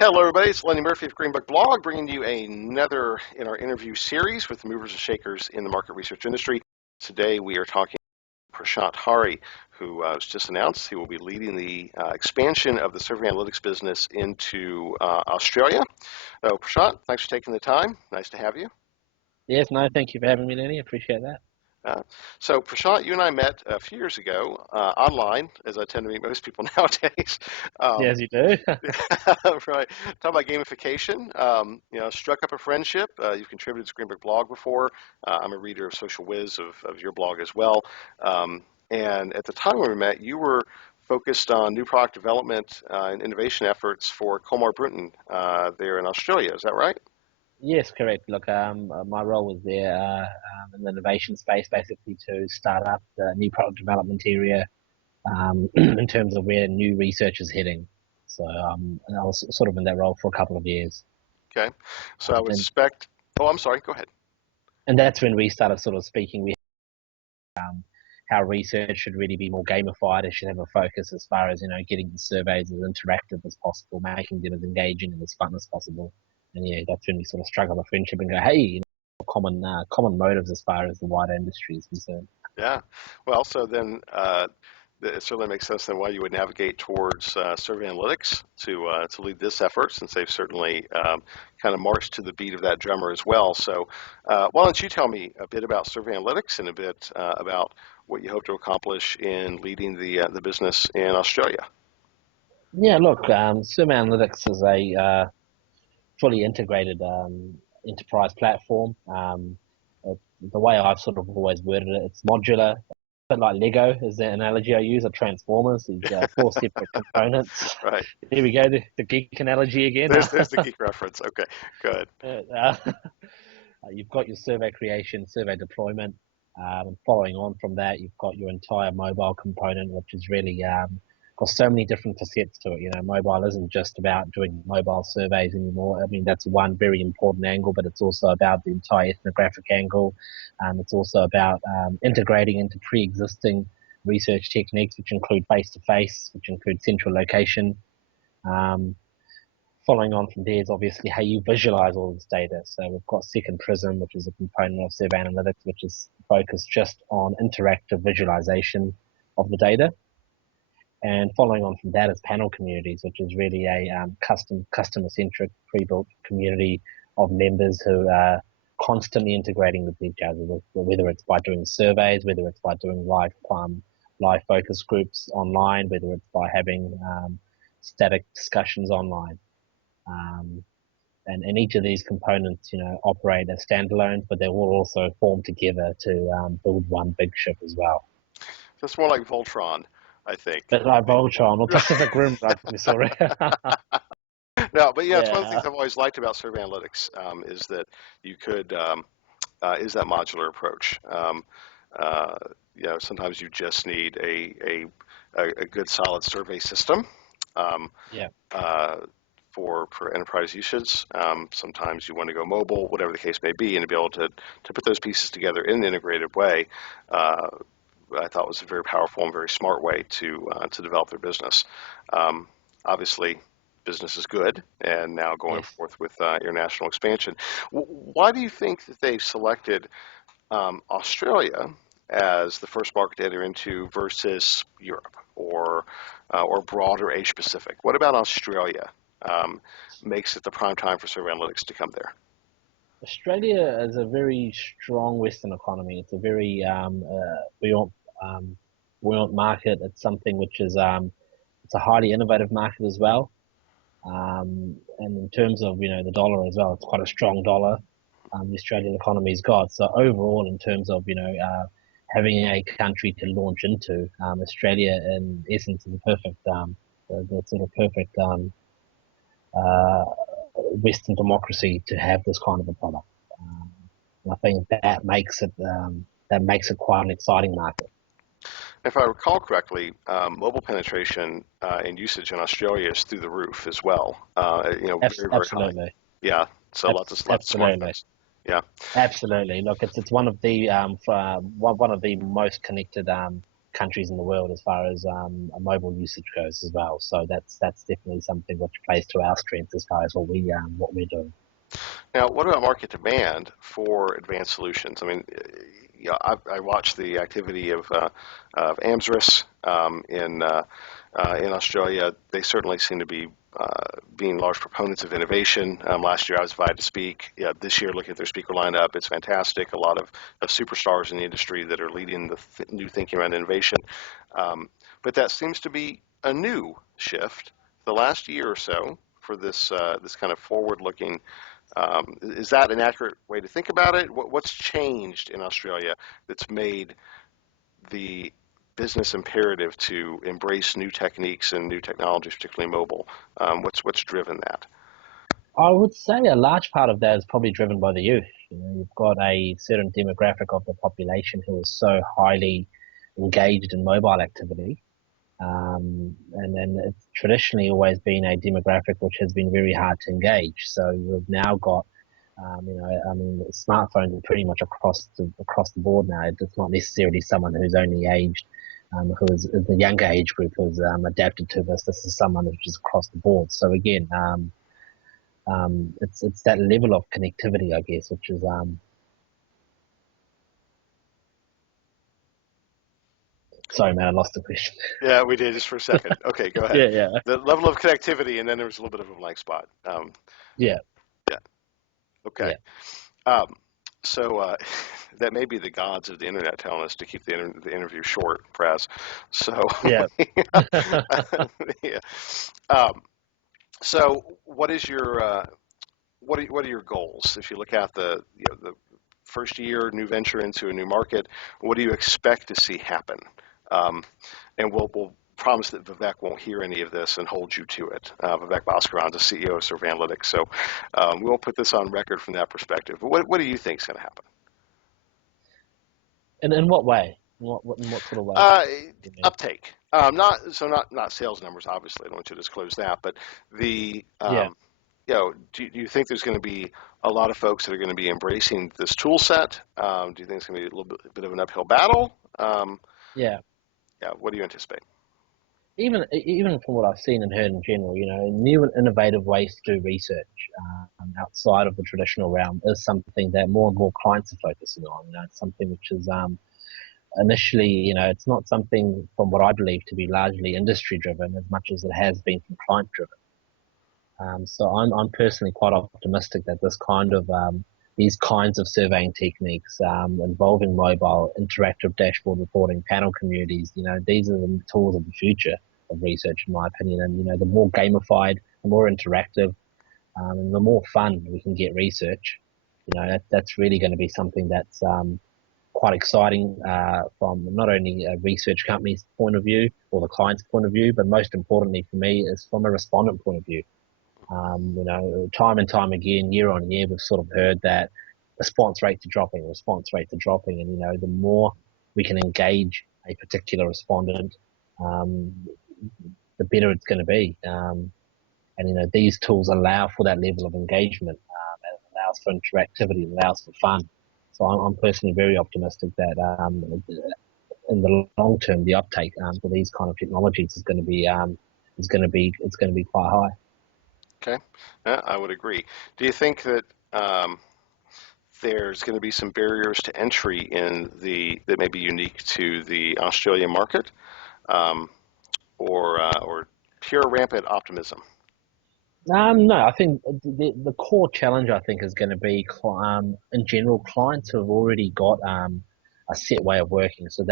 Hello, everybody. It's Lenny Murphy of Greenbook Blog, bringing you another in our interview series with movers and shakers in the market research industry. Today, we are talking to Prashant Hari, who was just announced he will be leading the expansion of the survey analytics business into Australia. So, Prashant, thanks for taking the time. Nice to have you. Yes, no, thank you for having me, Lenny. Appreciate that. So, Prashant, you and I met a few years ago online, as I tend to meet most people nowadays. Yes, you do. Right. Talk about gamification. Struck up a friendship. You've contributed to Greenbook Blog before. I'm a reader of Social Whiz of your blog as well. And at the time when we met, you were focused on new product development and innovation efforts for Colmar Brunton there in Australia. Is that right? Yes, correct. Look, my role was there in the innovation space, basically to start up the new product development area in terms of where new research is heading. So, and I was sort of in that role for a couple of years. Okay. So I would And suspect. Oh, I'm sorry. Go ahead. that's when we started sort of speaking with how research should really be more gamified. It should have a focus as far as, getting the surveys as interactive as possible, making them as engaging and as fun as possible. And yeah, that's when we sort of struggle a friendship and go, hey, common motives as far as the wider industry is concerned. Yeah. Well, so then it certainly makes sense then why you would navigate towards survey analytics to lead this effort, since they've certainly kind of marched to the beat of that drummer as well. So why don't you tell me a bit about survey analytics and a bit about what you hope to accomplish in leading the business in Australia? Yeah, look, Survey Analytics is a fully integrated enterprise platform. The way I've sort of always worded it, it's modular. A bit like Lego is the analogy I use, or Transformers, these four separate components. Right. Here we go, the geek analogy again. There's the geek reference. Okay. Good. You've got your survey creation, survey deployment. Following on from that, you've got your entire mobile component, which is really got so many different facets to it. Mobile isn't just about doing mobile surveys anymore. I mean, that's one very important angle, but it's also about the entire ethnographic angle. It's also about integrating into pre-existing research techniques, which include face-to-face, which include central location. Um, Following on from there is obviously how you visualize all this data. So we've got Second Prism, which is a component of Survey Analytics, which is focused just on interactive visualization of the data. And following on from that is panel communities, which is really a customer-centric, pre-built community of members who are constantly integrating with each other, whether it's by doing surveys, whether it's by doing live focus groups online, whether it's by having static discussions online. Um, and each of these components, operate as standalones, but they will also form together to build one big ship as well. That's more like Voltron, I think. But like Voltron or Pacific Rim, like we saw it. No, but yeah, it's one of the things Yeah, I've always liked about survey analytics is that you could is that modular approach. Uh, Sometimes you just need a good solid survey system um, yeah, uh, for enterprise usage. Sometimes you want to go mobile, whatever the case may be, and to be able to put those pieces together in an integrated way. Uh, I thought was a very powerful and very smart way to develop their business. Um, Obviously, business is good, and now going yes. forth with international expansion. Why do you think that they selected Australia as the first market to enter into versus Europe or broader Asia Pacific? What about Australia um, makes it the prime time for survey analytics to come there? Australia is a very strong Western economy. It's a very um, buoyant market. It's something which is it's a highly innovative market as well. And in terms of the dollar as well, it's quite a strong dollar. The Australian economy's got. So overall, in terms of having a country to launch into, Australia in essence is a perfect the sort of perfect uh, Western democracy to have this kind of a product. Um, and I think that makes it quite an exciting market. If I recall correctly, mobile penetration and usage in Australia is through the roof as well. Very, very high. Absolutely, Yeah, so lots of absolutely. smartphones. Yeah. Absolutely. Look, it's one of the one of the most connected countries in the world as far as mobile usage goes as well. So that's definitely something which plays to our strengths as far as what we're doing. Now, what about market demand for advanced solutions? I mean, yeah, I watch the activity of Amsris in Australia. They certainly seem to be being large proponents of innovation. Last year, I was invited to speak. Yeah, this year, looking at their speaker lineup, it's fantastic. A lot of superstars in the industry that are leading the new thinking around innovation. But that seems to be a new shift the last year or so for this kind of forward-looking. Is that an accurate way to think about it? What's changed in Australia that's made the business imperative to embrace new techniques and new technologies, particularly mobile? What's driven that? I would say a large part of that is probably driven by the youth. You've got a certain demographic of the population who is so highly engaged in mobile activity. And then it's traditionally always been a demographic which has been very hard to engage. So we've now got, I mean, smartphones are pretty much across the board now. It's not necessarily someone who's only aged, who is the younger age group who's adapted to this. This is someone who's just across the board. So again, it's that level of connectivity, I guess, which is sorry, man, I lost the question. Yeah, we did just for a second. Okay, go ahead. Yeah, yeah, The level of connectivity, and then there was a little bit of a blank spot. yeah, Yeah, okay. yeah, Um, so that may be the gods of the internet telling us to keep the interview short, Press. So, yeah. yeah. Um, so what is your what are your goals? If you look at the first year, new venture into a new market, what do you expect to see happen? Um, and we'll promise that Vivek won't hear any of this and hold you to it. Vivek Bhaskaran is the CEO of Serve Analytics, so we'll put this on record from that perspective. But what do you think is going to happen? And in what way? In what sort of way? Uh, You mean? Uptake. Not sales numbers, obviously. I don't want you to disclose that, but the Yeah. do you think there's going to be a lot of folks that are going to be embracing this tool set? Do you think it's going to be a little bit of an uphill battle? Yeah. Yeah, what do you anticipate? Even from what I've seen and heard in general, new and innovative ways to do research outside of the traditional realm is something that more and more clients are focusing on. It's something which is initially, it's not something from what I believe to be largely industry driven as much as it has been from client driven. So I'm personally quite optimistic that these kinds of surveying techniques involving mobile, interactive dashboard reporting, panel communities, these are the tools of the future of research, in my opinion. And the more gamified, the more interactive, and the more fun we can get research, that's really going to be something that's quite exciting from not only a research company's point of view or the client's point of view, but most importantly for me is from a respondent point of view. Time and time again, year on year, we've sort of heard that response rates are dropping, and the more we can engage a particular respondent, um, the better it's going to be. And these tools allow for that level of engagement. It allows for interactivity, it allows for fun. So I'm personally very optimistic that in the long term, the uptake for these kind of technologies is going to be quite high. Okay, yeah, I would agree. Do you think that there's going to be some barriers to entry in the that may be unique to the Australian market, um, or pure rampant optimism? No, I think the core challenge I think is going to be in general clients who have already got a set way of working. So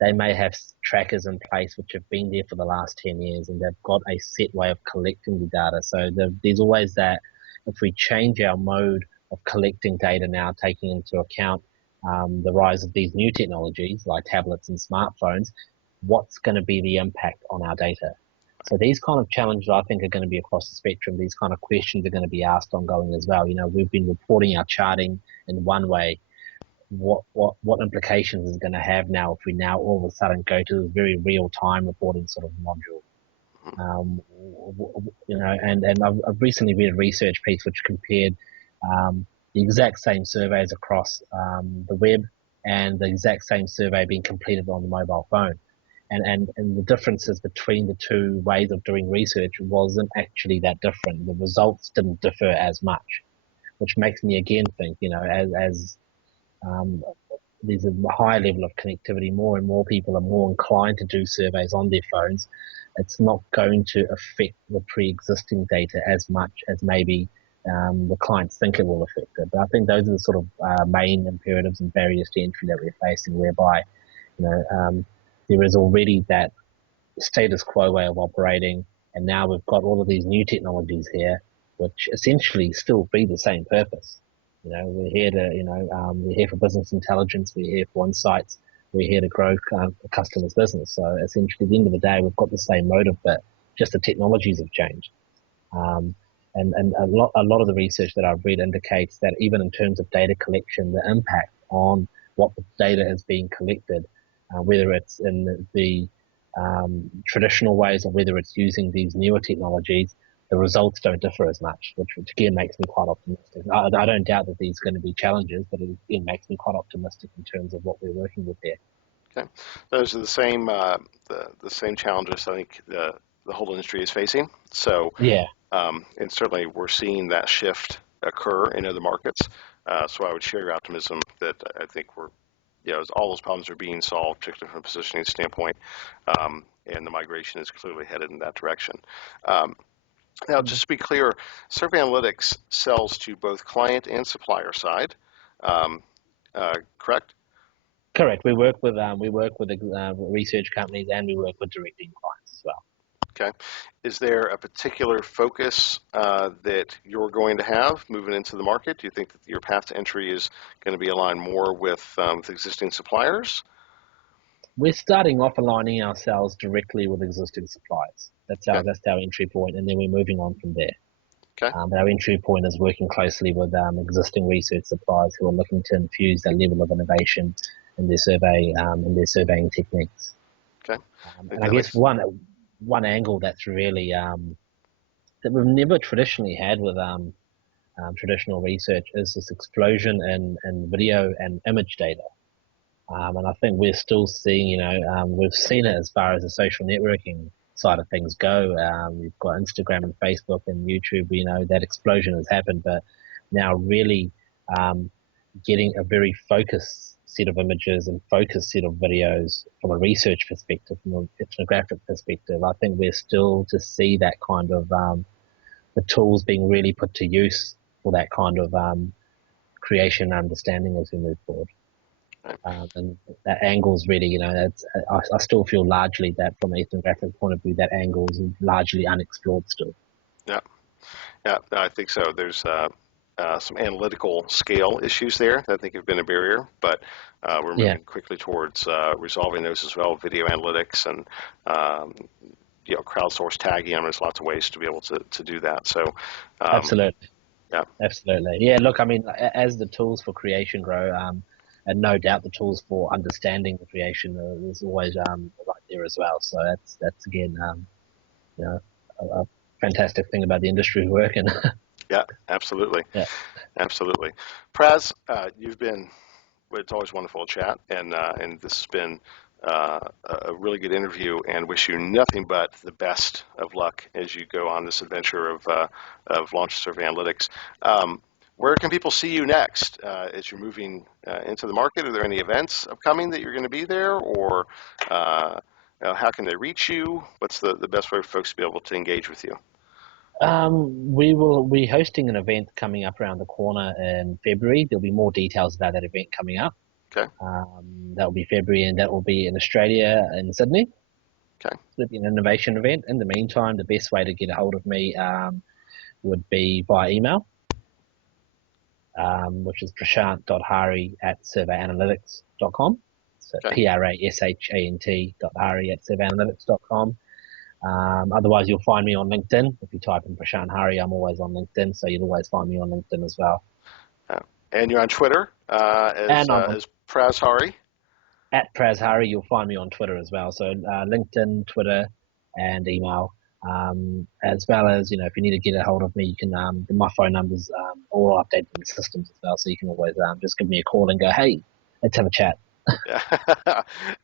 they may have trackers in place which have been there for the last 10 years, and they've got a set way of collecting the data. So there's always that if we change our mode of collecting data now, taking into account the rise of these new technologies like tablets and smartphones, what's going to be the impact on our data? So these kind of challenges, I think, are going to be across the spectrum. These kind of questions are going to be asked ongoing as well. We've been reporting our charting in one way. What implications is it going to have now if we now all of a sudden go to this very real time reporting sort of module? And I've recently read a research piece which compared the exact same surveys across the web, and the exact same survey being completed on the mobile phone. And the differences between the two ways of doing research wasn't actually that different. The results didn't differ as much, which makes me again think, as um, there's a high level of connectivity, more and more people are more inclined to do surveys on their phones. It's not going to affect the pre-existing data as much as maybe the clients think it will affect it. But I think those are the sort of main imperatives and barriers to entry that we're facing, whereby there is already that status quo way of operating, and now we've got all of these new technologies here, which essentially still feed the same purpose. We're here to, we're here for business intelligence, we're here for insights, we're here to grow the customer's business. So essentially, at the end of the day, we've got the same motive, but just the technologies have changed. Um, and a lot of the research that I've read indicates that even in terms of data collection, the impact on what the data is being collected, whether it's in the traditional ways or whether it's using these newer technologies, the results don't differ as much, which again makes me quite optimistic. I don't doubt that there's going to be challenges, but it again makes me quite optimistic in terms of what we're working with there. Okay, those are the same challenges I think the whole industry is facing. So, Yeah, and certainly we're seeing that shift occur in other markets. So I would share your optimism that I think as all those problems are being solved, particularly from a positioning standpoint, and the migration is clearly headed in that direction. Um, Now, just to be clear, Survey Analytics sells to both client and supplier side, correct? correct. We work with research companies and we work with direct end clients as well. Okay. Is there a particular focus that you're going to have moving into the market? Do you think that your path to entry is going to be aligned more with existing suppliers? We're starting off aligning ourselves directly with existing suppliers. That's our Okay. that's our entry point, and then we're moving on from there. Okay. But our entry point is working closely with existing research suppliers who are looking to infuse that level of innovation in their surveying techniques. Okay. I think And I that guess makes one angle that's really that we've never traditionally had with traditional research is this explosion in video and image data. And I think we're still seeing, we've seen it as far as the social networking side of things go. You've got Instagram and Facebook and YouTube, that explosion has happened, but now really um, getting a very focused set of images and focused set of videos from a research perspective, from an ethnographic perspective, I think we're still to see that kind of the tools being really put to use for that kind of creation and understanding as we move forward. right. And that angle's really, I still feel largely that from an ethnographic point of view, that angle is largely unexplored still. Yeah. Yeah. No, I think so. There's some analytical scale issues there that I think have been a barrier, but we're Yeah, moving quickly towards resolving those as well. Video analytics and um, crowdsource tagging. I mean, there's lots of ways to be able to do that. So, um, absolutely. yeah, Absolutely. Yeah, look, I mean, as the tools for creation grow, and no doubt the tools for understanding the creation is always right there as well. So that's again, you know, a fantastic thing about the industry we work in. yeah, absolutely, Yeah, absolutely. Praz, you've been. It's always wonderful to chat, and this has been a really good interview. And wish you nothing but the best of luck as you go on this adventure of Launch Survey Analytics. Where can people see you next as you're moving into the market? Are there any events upcoming that you're going to be there, or how can they reach you? What's the best way for folks to be able to engage with you? we will be hosting an event coming up around the corner in February. There'll be more details about that event coming up. Okay, That will be February, and that will be in Australia, in Sydney. okay, It'll be an innovation event. In the meantime, the best way to get a hold of me would be by email, which is prashant.hari@surveyanalytics.com. So okay. prashant.hari@surveyanalytics.com. Otherwise, you'll find me on LinkedIn. If you type in Prashant Hari, I'm always on LinkedIn, so you'll always find me on LinkedIn as well. Uh, and you're on Twitter And I'm on as Praz Hari. at Praz Hari. You'll find me on Twitter as well. So LinkedIn, Twitter, and email. As well as, if you need to get a hold of me, you can, my phone number's all updated in the systems as well. So you can always just give me a call and go, hey, let's have a chat.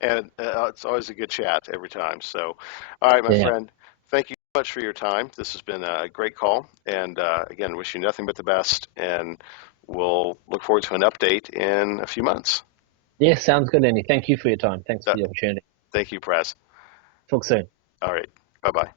And it's always a good chat every time. So, all right, my Yeah. friend, thank you so much for your time. This has been a great call. And again, wish you nothing but the best. And we'll look forward to an update in a few months. Yeah, sounds good, Andy. Thank you for your time. Thanks Uh, for the opportunity. Thank you, Prez. Talk soon. All right. Bye bye.